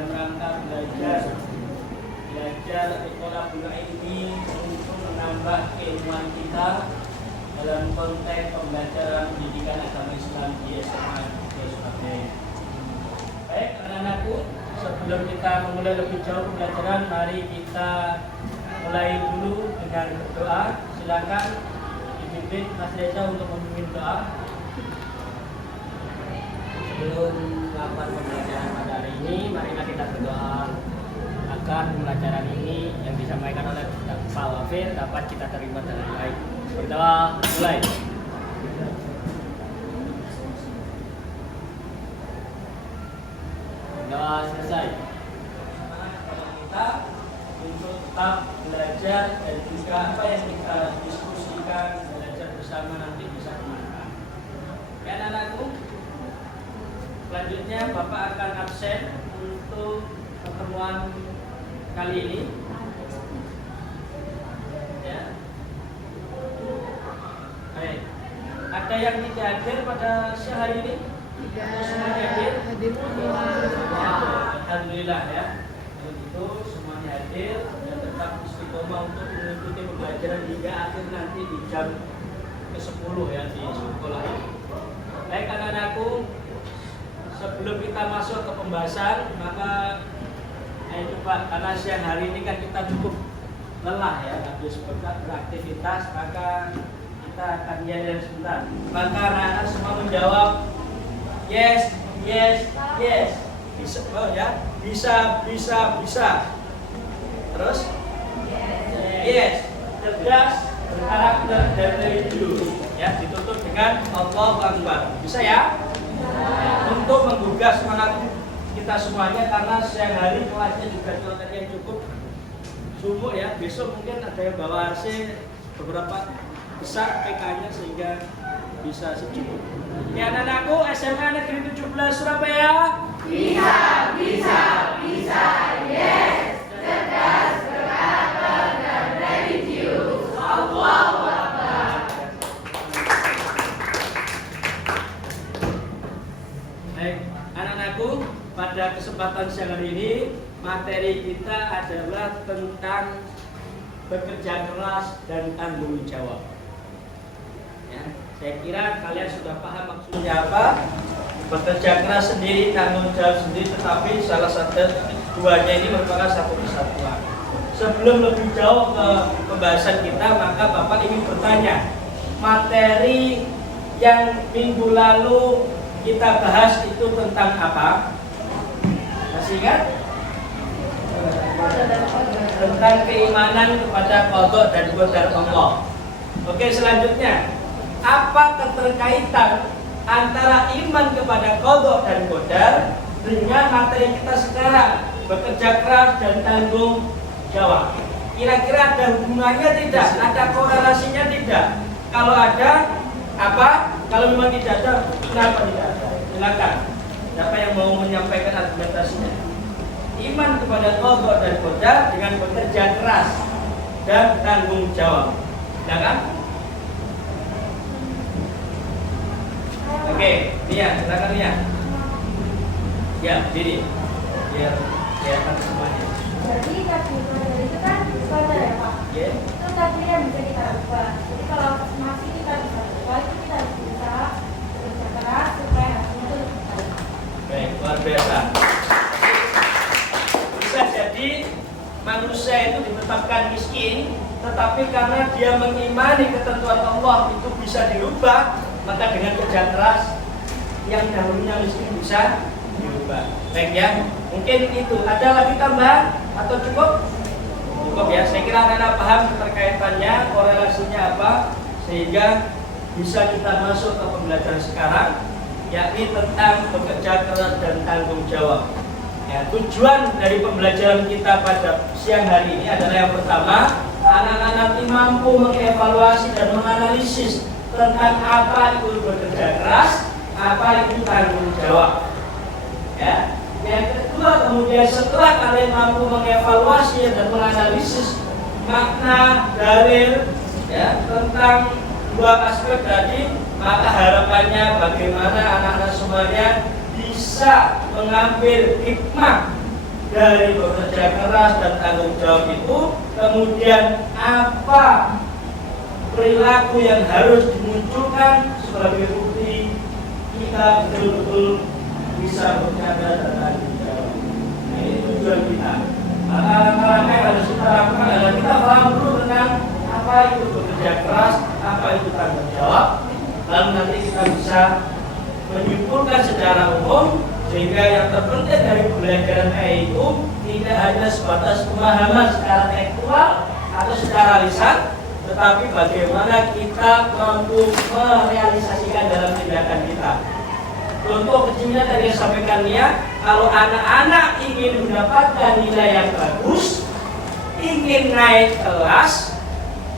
dalam rangka belajar sekolah budaya ini untuk menambah keilmuan kita dalam konteks pembelajaran pendidikan agama Islam di SMA di Surabaya. Baik, anak-anakku, sebelum kita memulai lebih jauh pembelajaran, mari kita mulai dulu dengan berdoa. Silakan dipimpin Mas Reza untuk memimpin doa. Sebelum melakukan pembelajaran pada hari ini, marilah kita berdoa agar pembelajaran ini yang disampaikan oleh Pak Wafir dapat kita terima dengan baik. Berdoa mulai. Berdoa selesai. Kita untuk tetap belajar dan juga apa yang kita diskusikan belajar bersama nanti bisa bermanfaat. Ya anak-anakku, selanjutnya Bapak akan absen untuk pertemuan kali ini. Ya. Baik. Ada yang tidak hadir pada siang hari ini? Tidak. Semuanya hadir? Hadir. Ya, alhamdulillah ya. Kalau itu semuanya hadir dan tetap istiqomah untuk mengikuti pembelajaran hingga akhir nanti di jam ke-10 ya di sekolah ini. Baik anak-anakku, sebelum kita masuk ke pembahasan, maka ayo coba, karena siang hari ini kan kita cukup lelah ya, habis beraktivitas, maka kita akan jalan sebentar. Maka anak-anak semua menjawab yes, yes, yes. Bisa, oh ya, bisa. Terus yes, cerdas, berkarakter dan religius. Ya, ditutup dengan Allahu Akbar. Bisa ya? Untuk menggugah semangat kita semuanya, karena siang hari kelasnya juga yang cukup sumuk ya. Besok mungkin ada yang bawa RC beberapa besar PK-nya sehingga bisa sejuk. Ya anak-anakku, SMA Negeri 17 Surabaya. Bisa, yes, cerdas, berkarakter, dan religius. Allahu Akbar. Baik, anak-anakku, pada kesempatan siang hari ini materi kita adalah tentang bekerja keras dan tanggung jawab. Ya, saya kira kalian sudah paham maksudnya apa. Bekerja keras sendiri, tanggung jawab sendiri, tetapi salah satu duanya ini merupakan satu kesatuan. Sebelum lebih jauh ke pembahasan kita, maka Bapak ingin bertanya, materi yang minggu lalu kita bahas itu tentang apa? Masih ingat? Tentang keimanan kepada qada dan qadar Allah. Oke, selanjutnya, apa keterkaitan antara iman kepada qada dan qadar dengan materi kita sekarang, bekerja keras dan tanggung jawab? Kira-kira ada hubungannya tidak? Ada korelasinya tidak? Kalau ada, apa? Kalau memang tidak ada, kenapa tidak ada? Silakan. Siapa yang mau menyampaikan argumentasinya? Iman kepada qada dan qadar dengan bekerja keras dan tanggung jawab. Silakan. Oke, Nia, silakan Nia. Ya, jadi biar kelihatan semuanya. Jadi takdir itu kan qadar ya Pak. Ya. Itu takdir yang bisa kita ubah. Jadi kalau masih kita bisa ubah, itu kita harus bisa bekerja keras supaya hasilnya itu lebih baik. Baik, luar biasa. Bisa jadi manusia itu ditetapkan miskin, tetapi karena dia mengimani ketentuan Allah itu bisa dirubah, maka dengan kerja keras yang dahulunya miskin bisa dirubah. Baik ya, mungkin itu. Ada lagi tambahan atau cukup? Cukup ya. Saya kira anak-anak paham keterkaitannya, korelasinya apa, sehingga bisa kita masuk ke pembelajaran sekarang, yakni tentang bekerja keras dan tanggung jawab. Ya, tujuan dari pembelajaran kita pada siang hari ini adalah yang pertama, anak-anak nanti mampu mengevaluasi dan menganalisis tentang apa itu bekerja keras, apa itu tanggung jawab. Ya. Yang kedua, kemudian setelah kalian mampu mengevaluasi dan menganalisis makna dalil ya tentang dua aspek tadi, maka harapannya bagaimana anak-anak semuanya bisa mengambil hikmah dari bekerja keras dan tanggung jawab itu, kemudian apa perilaku yang harus dimunculkan sebagai bukti kita betul-betul bisa berkata dan tanggung jawab. Nah, ini tujuan kita. Maka langkah-langkah yang harus kita lakukan adalah kita paham dulu tentang apa itu bekerja keras, apa itu tanggung jawab, lalu nanti kita bisa menyimpulkan secara umum, sehingga yang terpenting dari pembelajaran itu tidak hanya sebatas pemahaman secara tekstual atau secara lisan, tetapi bagaimana kita mampu merealisasikan dalam tindakan kita. Contoh kecilnya tadi yang sampaikan Nia, kalau anak-anak ingin mendapatkan nilai yang bagus, ingin naik kelas,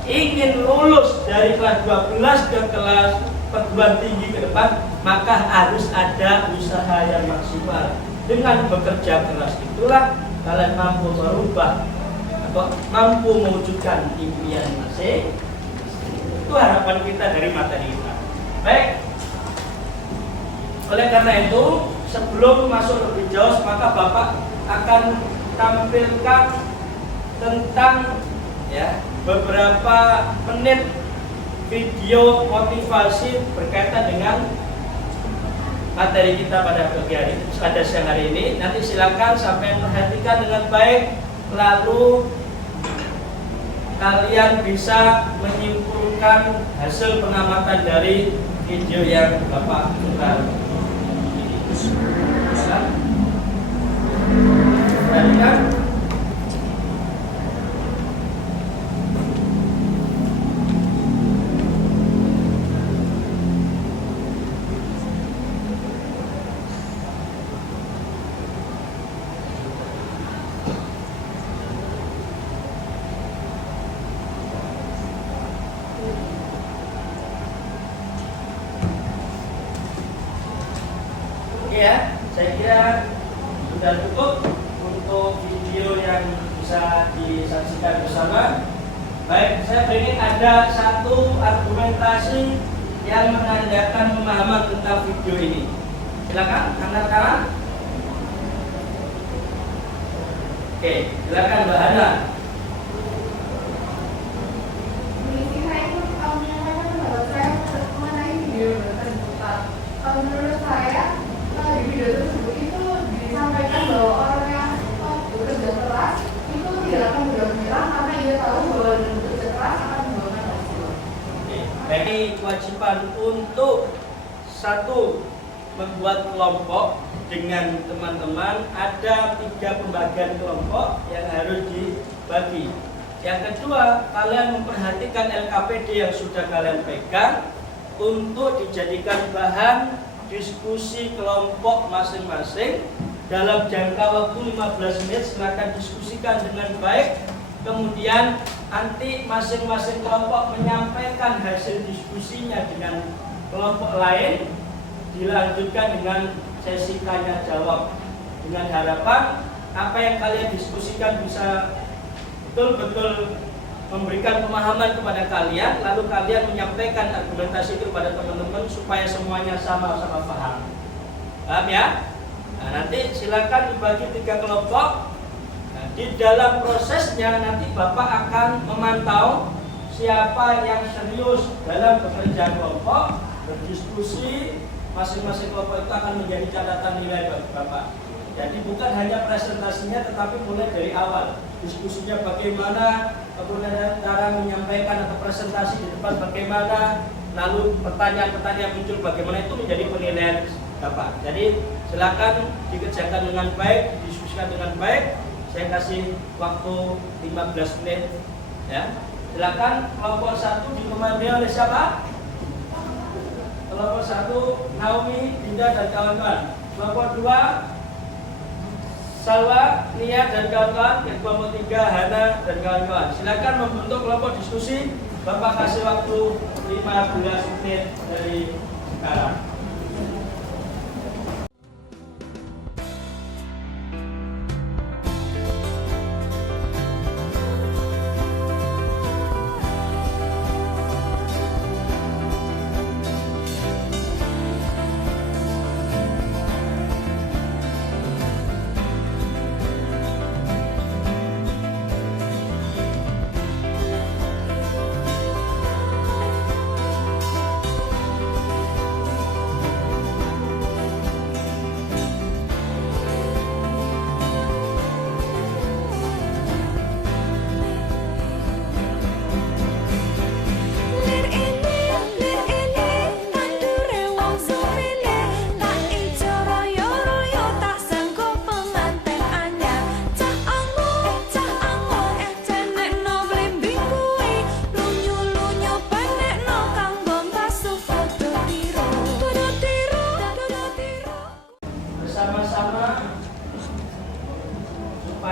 ingin lulus dari kelas 12 ke kelas perguruan tinggi ke depan, maka harus ada usaha yang maksimal. Dengan bekerja keras itulah kalian mampu merubah atau mampu mewujudkan impian masing. Itu harapan kita dari materi kita. Baik. Oleh karena itu, sebelum masuk lebih jauh, maka Bapak akan tampilkan tentang beberapa menit video motivasi berkaitan dengan materi kita pada pagi hari, pada siang hari ini. Nanti silakan sampai perhatikan dengan baik, lalu kalian bisa menyimpulkan hasil pengamatan dari video yang Bapak putar. Perhatikan. Ya, saya kira sudah cukup untuk video yang bisa disaksikan bersama. Baik, saya ingin ada satu argumentasi yang menandakan pemahaman tentang video ini. Silakan, angkat tangan. Oke, silakan Mbak Hana. Menurut saya di video tersebut itu disampaikan bahwa orang yang bekerja keras itu tidak akan mudah menyerah karena ia tahu bahwa dengan bekerja keras akan membuahkan hasil. Jadi kewajiban untuk satu membuat kelompok dengan teman-teman, ada 3 pembagian kelompok yang harus dibagi. Yang kedua, kalian memperhatikan LKPD yang sudah kalian pegang untuk dijadikan bahan diskusi kelompok masing-masing dalam jangka waktu 15 menit. Silakan diskusikan dengan baik, kemudian nanti masing-masing kelompok menyampaikan hasil diskusinya dengan kelompok lain, dilanjutkan dengan sesi tanya jawab, dengan harapan apa yang kalian diskusikan bisa betul-betul memberikan pemahaman kepada kalian, lalu kalian menyampaikan argumentasi itu kepada teman-teman supaya semuanya sama-sama paham. Paham ya? Nah, nanti silakan dibagi 3 kelompok. Nah, di dalam prosesnya nanti Bapak akan memantau siapa yang serius dalam bekerja kelompok, berdiskusi. Masing-masing kelompok itu akan menjadi catatan nilai bagi Bapak. Jadi bukan hanya presentasinya, tetapi mulai dari awal diskusinya bagaimana, kemudian cara menyampaikan atau presentasi di depan bagaimana, lalu pertanyaan-pertanyaan muncul bagaimana, itu menjadi penilaian Bapak. Jadi silakan dikerjakan dengan baik, didiskusikan dengan baik. Saya kasih waktu 15 menit. Ya, silakan. Kelompok 1 dikomandoi oleh siapa? Kelompok 1 Naomi, Dinda dan kawan-kawan. Kelompok 2 Salwa, Nia dan kawan-kawan. Yang kelompok 3 Hana dan kawan-kawan. Silakan membentuk kelompok diskusi. Bapak kasih waktu 15 menit dari sekarang.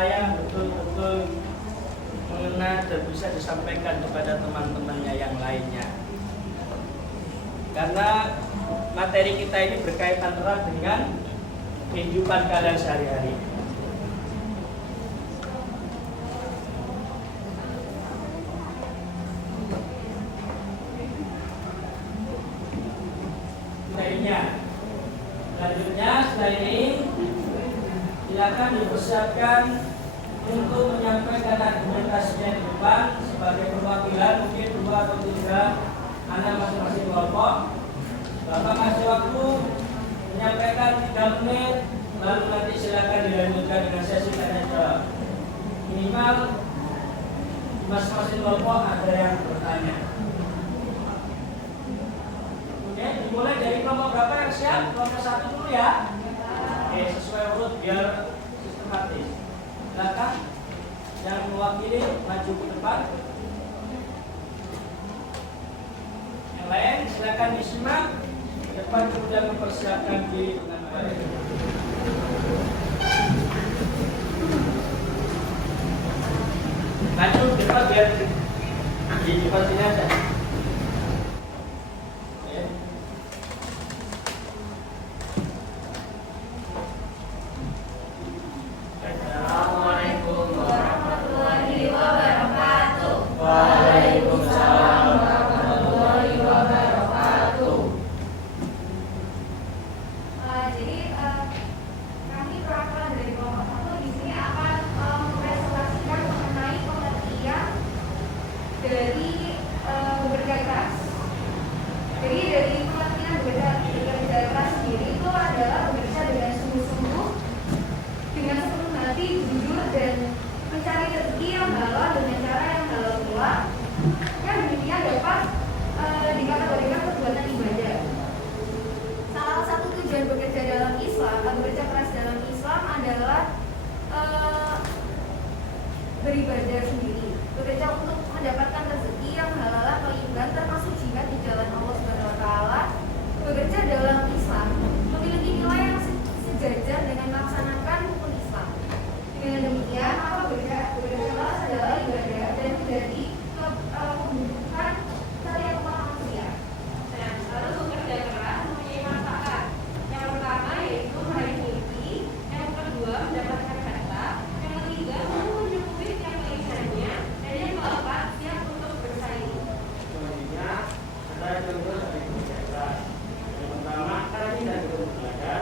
supaya betul-betul mengena dan bisa disampaikan kepada teman-temannya yang lainnya. Karena materi kita ini berkaitan erat dengan kehidupan kalian sehari-hari. Selanjutnya setelah ini silakan dipersiapkan untuk menyampaikan argumentasinya di depan sebagai perwakilan, mungkin 2 atau 3 anak masing-masing kelompok. Bapak kasih waktu menyampaikan 3 menit, lalu nanti silakan dilanjutkan dengan sesi tanya jawab. Minimal masing-masing kelompok ada yang bertanya. Oke, dimulai dari kelompok berapa yang siap? Kelompok 1 dulu ya. Oke, sesuai urut biar sistematis. Silakan yang mewakili maju ke depan. Yang lain silakan disimak ke depan, kemudian mempersiapkan diri dengan baik. Maju ke depan biar di depan sini aja. beribadah sendiri, bekerja untuk mendapatkan rezeki yang halal thayyiban, termasuk jihad di jalan Allah Subhanahu wa taala, bekerja dalam Islam, memiliki nilai yang sejajar dengan melaksanakan hukum Islam. Dengan demikian, maka bekerja adalah ibadah dan menjadi kebutuhan setiap umat manusia. Nah, lalu bekerja keras mempunyai manfaat. Yang pertama yaitu meraih mimpi, yang kedua mendapatkan harta, yang ketiga mencukupi yang keinginannya, dan yang keempat siap untuk bersaing. Selanjutnya ada contoh dari bekerja keras. Yang pertama, rajin dan giat belajar.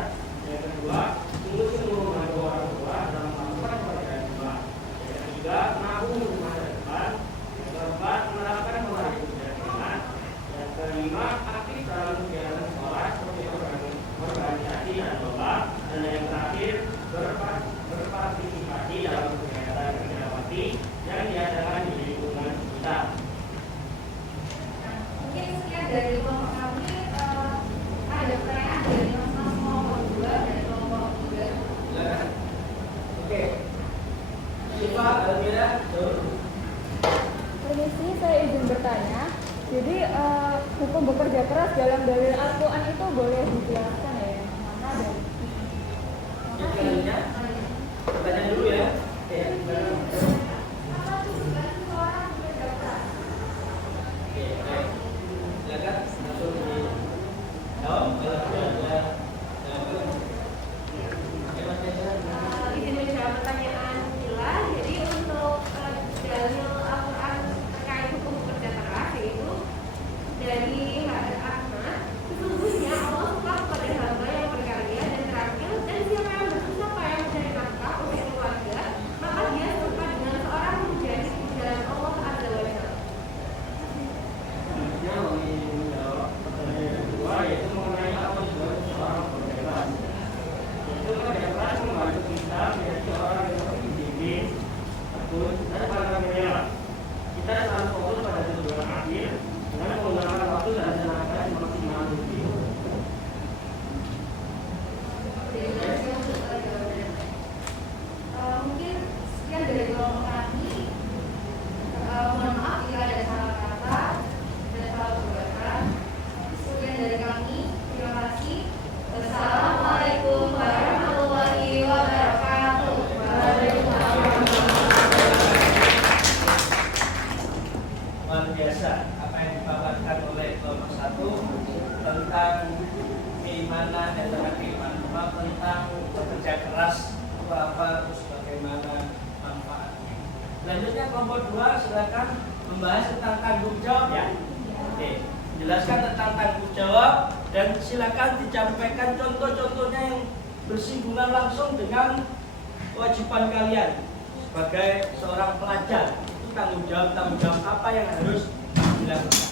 Yang kedua, sungguh-sungguh membantu orang tua dalam melakukan pekerjaan rumah. Yang ketiga, mampu untuk masa depan. Yang keempat, menerapkan pola hidup sehat. Yang kelima, aktif dalam kegiatan sekolah seperti organisasi dan lomba. Dan yang terakhir, berpartisipasi dalam kegiatan kerja bakti yang diadakan di lingkungan kita. Mungkin sekian dari kelompok kami. Ada pertanyaan dari mas-mas kelompok 2 dan kelompok 3. Silakan. Oke. Siva, Almira, Permisi, saya izin bertanya. Jadi hukum bekerja keras dalam dalil Al-Quran itu boleh dijelaskan ya? Mana ada? Selanjutnya, pertanyaan dulu ya. Oke. Apa tujuan seorang bekerja keras? Oke, baik. Silakan langsung dijawab kalau ada jawaban. Oke, Mas Kaisar. Izin menjawab pertanyaan Mila. Jadi untuk dalil Al-Quran terkait hukum bekerja keras yaitu dari Hadrat Ahmad, sesungguhnya Allah suka kepada hamba yang berkarya dan terampil, dan siapa yang bersusah payah mencari nafkah untuk keluarga, maka dia suka dengan seorang mujahid di jalan Allah Azza wa Jalla. Selanjutnya menjawab pertanyaan yang kedua, yaitu mengenai apa tujuan seorang bekerja keras. Yaitu bekerja keras membantu kita menjadi orang yang lebih disiplin, tekun, dan pantang menyerah. Kita selalu fokus pada tujuan akhir dengan menggunakan waktu dan tenaga semaksimal mungkin. Mungkin sekian dari kelompok kami. Mohon maaf jika ada salah kata dan salah perbuatan. Sekian dari kami. Terima kasih. Wassalamualaikum warahmatullahi wabarakatuh. Waalaikumsalam. terus bagaimana manfaatnya. Selanjutnya kelompok 2 silakan membahas tentang tanggung jawab ya. Oke, jelaskan tentang tanggung jawab dan silakan disampaikan contoh-contohnya yang bersinggungan langsung dengan kewajiban kalian sebagai seorang pelajar. Itu tanggung jawab apa yang harus dilakukan.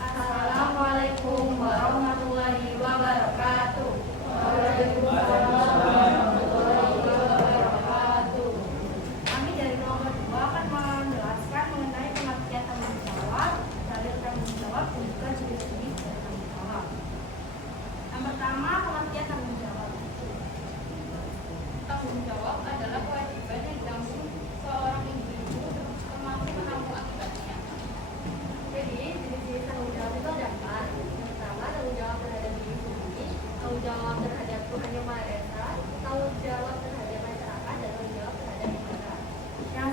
Assalamualaikum warahmatullahi wabarakatuh. Kami dari kelompok 2 akan menjelaskan mengenai pengertian tanggung jawab, dalil tanggung jawab, dan juga jenis-jenis dari tanggung jawab. Yang pertama, pengertian tanggung jawab. Tanggung jawab adalah kewajiban yang ditanggung seorang individu termasuk menanggung akibatnya. Jadi, jenis-jenis tanggung jawab itu ada 4. Yang pertama, tanggung jawab terhadap diri sendiri, tanggung jawab terhadap Tuhan Yang Maha Esa, tanggung jawab terhadap masyarakat, dan tanggung jawab terhadap negara. Yang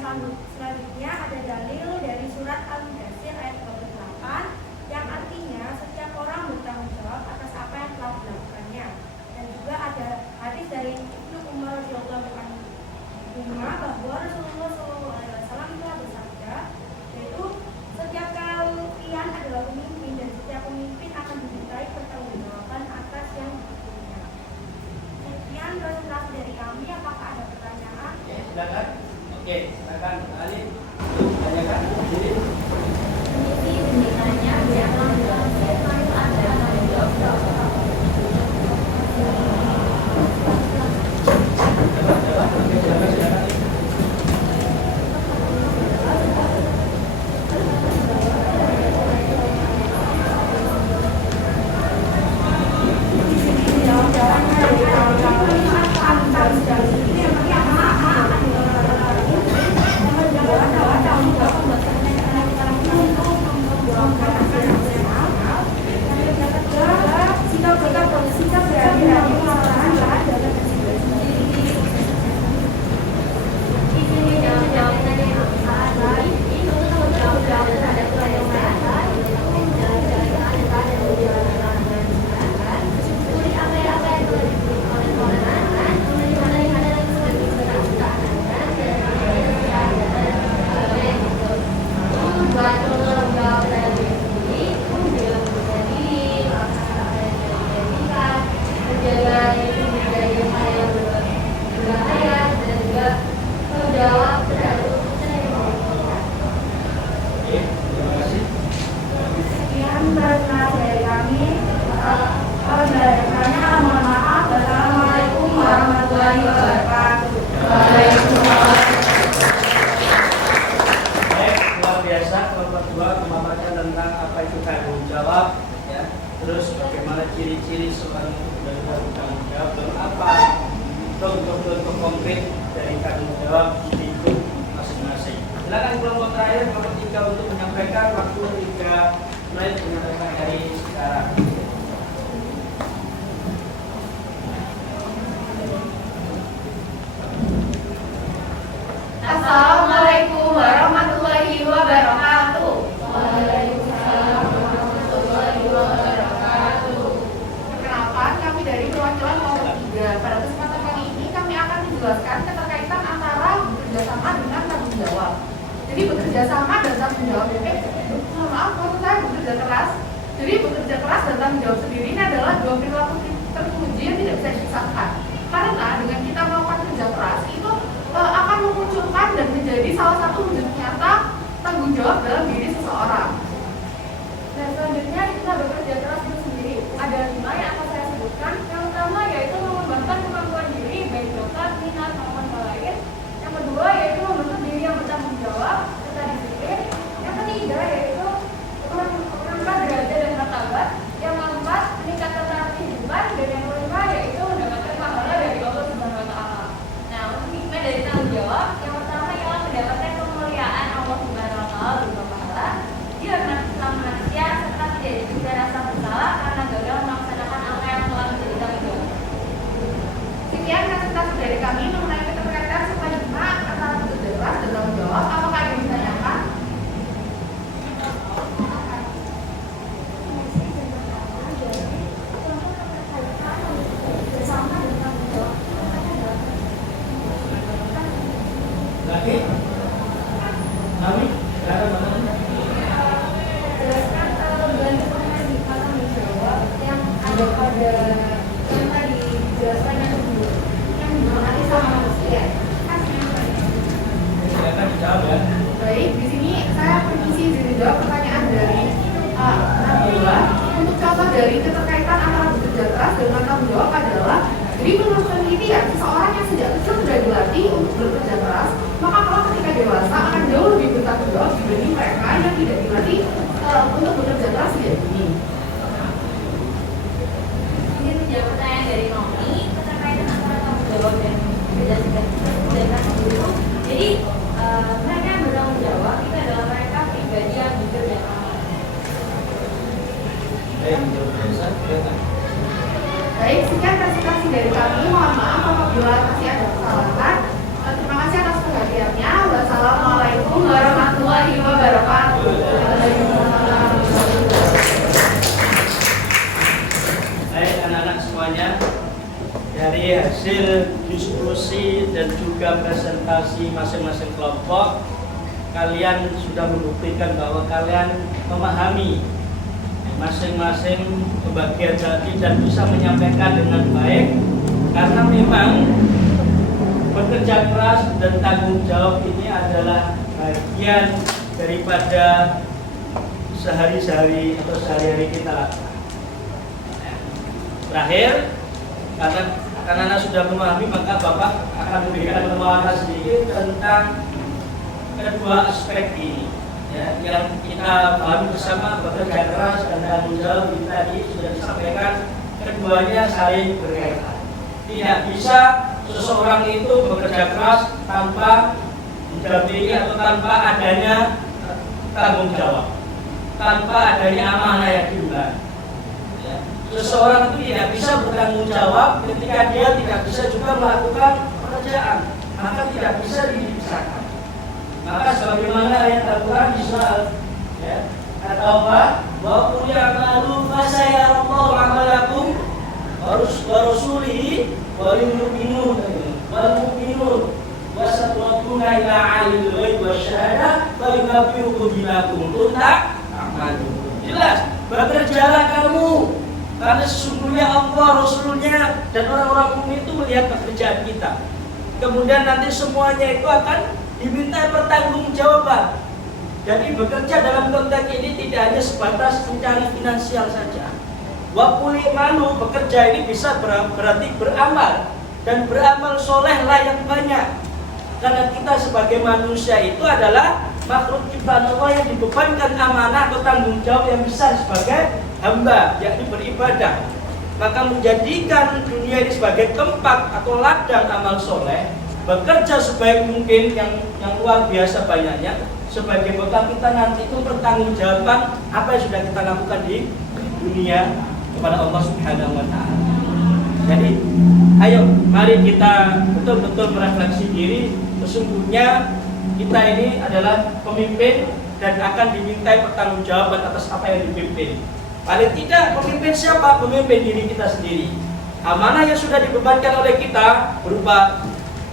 selanjutnya ada dalil dari surat Al-Mudaththir ayat 28 yang artinya setiap orang bertanggung jawab atas apa yang telah dilakukannya. Dan juga ada hadis dari Ibnu Umar radhiyallahu anhu bahwa Rasulullah SAW telah bersabda, yaitu setiap kalian adalah pemimpin dan setiap pemimpin akan dimintai pertanggungjawaban atas yang dilakukannya. Sekian presentasi dari kami. Apakah ada pertanyaan? Oke, silakan. Oke, silakan Ali. Tanyakan. Jadi Ini ditanya yang menjelaskan ada tanggung jawab. ciri-ciri seorang itu benar-benar bertanggung jawab dan apa contoh-contoh konkret dari tanggung jawab itu masing-masing. Silakan kelompok terakhir kelompok 3 untuk menyampaikan waktu 3 menit menyampaikan dari sekarang. Assalamualaikum warahmatullahi wabarakatuh. Perkenalkan, kami dari perwakilan kelompok 3. Pada kesempatan kali ini kami akan menjelaskan keterkaitan antara bekerja sama dengan tanggung jawab. Jadi bekerja sama dan tanggung jawab maaf, maksud saya bekerja keras. Jadi bekerja keras dan tanggung jawab sendiri ini adalah dua perilaku terpuji yang tidak bisa dipisahkan. Karena dengan kita melakukan kerja keras itu akan memunculkan dan menjadi salah satu wujud nyata tanggung jawab dalam diri seseorang. Dan selanjutnya kita bekerja keras itu sendiri. Ada 5 yang akan saya sebutkan. Yang pertama yaitu mengembangkan kemampuan diri, baik bakat, minat, maupun hal lain. Yang kedua yaitu membentuk diri yang bertanggung jawab serta disiplin. Yang ketiga yaitu menambah derajat dan martabat. Yang keempat meningkatkan taraf kehidupan. Dan yang kelima yaitu mendapatkan pahala dari Allah Subhanahu Wa Taala. Nah, untuk hikmah dari tanggung jawab, yang pertama ialah mendapatkan kemuliaan Allah Subhanahu Wa Taala berupa pahala. Amin. Sekarang Jelaskan bentuk tanggung jawab yang ada pada yang tadi dijelaskan yang dimengerti sama manusia. silakan dijawab ya. Baik, di sini saya permisi izin jawab pertanyaan dari Nabila. Untuk contoh dari keterkaitan antara bekerja keras dengan tanggung jawab adalah, jadi menurut penelitian, seseorang yang sejak kecil sudah dilatih untuk bekerja keras, maka kalau ketika dewasa akan jauh lebih bertanggung jawab dibanding mereka yang tidak dilatih untuk bekerja keras sejak dini. Ini menjawab pertanyaan dari Nomi, keterkaitan antara tanggung jawab dan bekerja keras itu. Jadi mereka yang bertanggung jawab itu adalah mereka pribadi yang bekerja keras. Baik, sekian presentasi dari kami. Mohon maaf apabila masih ada kesalahan. Terima kasih atas perhatiannya. Wassalamualaikum warahmatullahi wabarakatuh. Baik anak-anak semuanya, dari hasil diskusi dan juga presentasi masing-masing kelompok, kalian sudah membuktikan bahwa kalian memahami masing-masing pembagian tadi dan bisa menyampaikan dengan baik, karena memang bekerja keras dan tanggung jawab ini adalah bagian daripada sehari-hari atau sehari-hari kita lakukan. Terakhir, karena anak-anak sudah memahami, maka Bapak akan memberikan pemahaman sedikit tentang kedua aspek ini. Ya, yang kita pahami bersama, bekerja keras dan tanggung jawab ini tadi sudah disampaikan, keduanya saling berkaitan. Tidak bisa seseorang itu bekerja keras tanpa didampingi atau tanpa adanya tanggung jawab, tanpa adanya amanah yang diemban. Ya. Seseorang itu tidak bisa bertanggung jawab ketika dia tidak bisa juga melakukan pekerjaan, maka tidak bisa dipisahkan. Maka sebagaimana ayat Al-Quran di surah At-Taubah, wa qul ya'malu fa sayarallahu 'amalakum wa rasulihi wal mu'minun wa satwaqquna ila 'alimil ghaib wasyahadah wa yunabbi'ukum bima kuntum ta'malun. Jelas, bekerjalah kamu, karena sesungguhnya Allah, Rasulnya dan orang-orang mukmin itu melihat pekerjaan kita. Kemudian nanti semuanya itu akan diminta pertanggungjawaban. Jadi bekerja dalam konteks ini tidak hanya sebatas mencari finansial saja. Waqul i'malu, bekerja ini bisa berarti beramal, dan beramal solehlah yang banyak. Karena kita sebagai manusia itu adalah makhluk ciptaan Allah yang dibebankan amanah atau tanggung jawab yang besar sebagai hamba, yakni beribadah. Maka menjadikan dunia ini sebagai tempat atau ladang amal soleh, bekerja sebaik mungkin yang luar biasa banyaknya sebagai bekal kita nanti itu pertanggungjawaban apa yang sudah kita lakukan di dunia kepada Allah Subhanahu wa taala. Jadi ayo mari kita betul-betul merefleksi diri, sesungguhnya kita ini adalah pemimpin dan akan dimintai pertanggungjawaban atas apa yang dipimpin. Paling tidak pemimpin siapa? Pemimpin diri kita sendiri. Amanah yang sudah dibebankan oleh kita berupa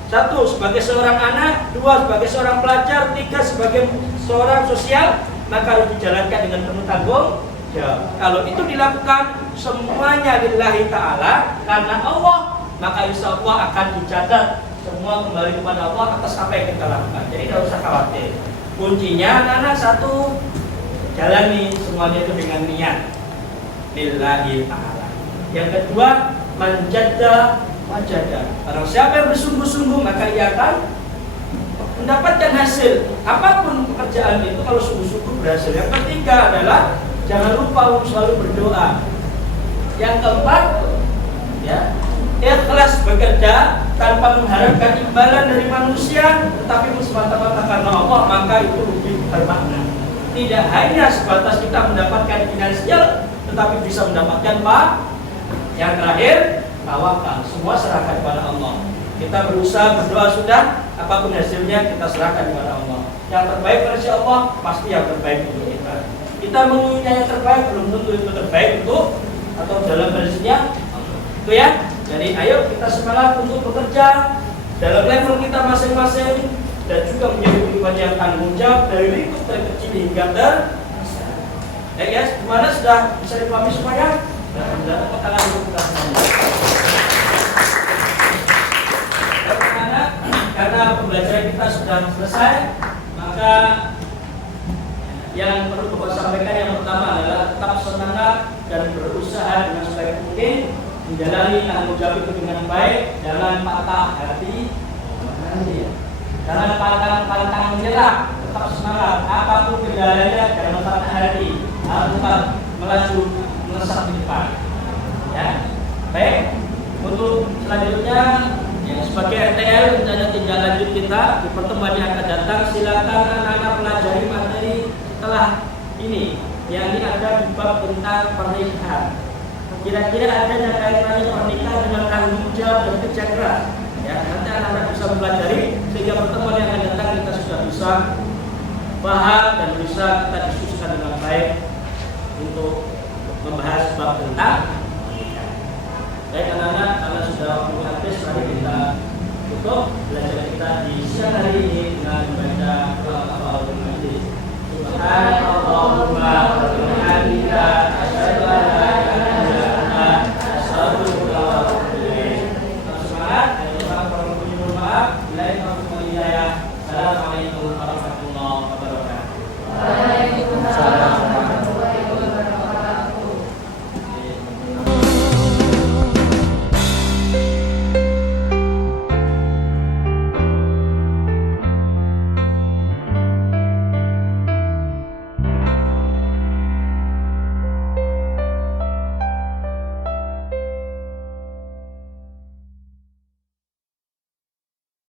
1 sebagai seorang anak, 2 sebagai seorang pelajar, 3 sebagai seorang sosial, maka harus dijalankan dengan penuh tanggung jawab. Kalau itu dilakukan semuanya lillahi ta'ala karena Allah, maka insya Allah akan dicatat semua kembali kepada Allah atas apa yang kita lakukan. Jadi tidak usah khawatir. Kuncinya anak-anak 1, jalani semuanya itu dengan niat lillahi ta'ala. Yang kedua, manjadda wajada. Barang siapa yang bersungguh-sungguh maka ia akan mendapatkan hasil. Apapun pekerjaan itu kalau sungguh-sungguh berhasil. Yang ketiga adalah jangan lupa untuk selalu berdoa. Yang keempat, ya, ikhlas bekerja tanpa mengharapkan imbalan dari manusia, tetapi semata-mata karena Allah, maka itu lebih bermakna. Tidak hanya sebatas kita mendapatkan finansial, tetapi bisa mendapatkan apa? Yang terakhir, tawakal, semua serahkan kepada Allah. Kita berusaha berdoa sudah, apapun hasilnya kita serahkan kepada Allah. Yang terbaik versi Allah pasti yang terbaik untuk kita. Kita menginginkan yang terbaik belum tentu itu terbaik untuk atau dalam versinya itu ya. Jadi ayo kita semangat untuk bekerja dalam level kita masing-masing. dan juga menjadi pribadi yang tanggung jawab dari lingkup terkecil hingga terbesar. Ya guys, gimana sudah bisa dipahami semuanya? Dan sudah tepuk tangan dulu kita semuanya. Karena pembelajaran kita sudah selesai, maka yang perlu Bapak sampaikan yang pertama adalah tetap semangat dan berusaha dengan sebaik mungkin menjalani tanggung jawab itu dengan baik, jangan patah hati, jangan pantang menyerah, tetap semangat, apapun kendalanya jangan patah hati, harus tetap melaju melesat di depan. Ya, baik. Untuk selanjutnya, ya, sebagai RTL rencana tindak lanjut kita di pertemuan yang akan datang, silakan anak-anak pelajari materi setelah ini yang ini ada di bab tentang pernikahan. Kira-kira ada yang kaitannya pernikahan dengan tanggung jawab dan kerja keras. Ya, nanti anak-anak bisa mempelajari sehingga pertemuan yang akan datang kita sudah bisa paham dan bisa kita diskusikan dengan baik untuk membahas bab tentang pernikahan. Baik anak-anak, karena sudah waktu habis, mari kita tutup belajar kita di siang hari ini dengan membaca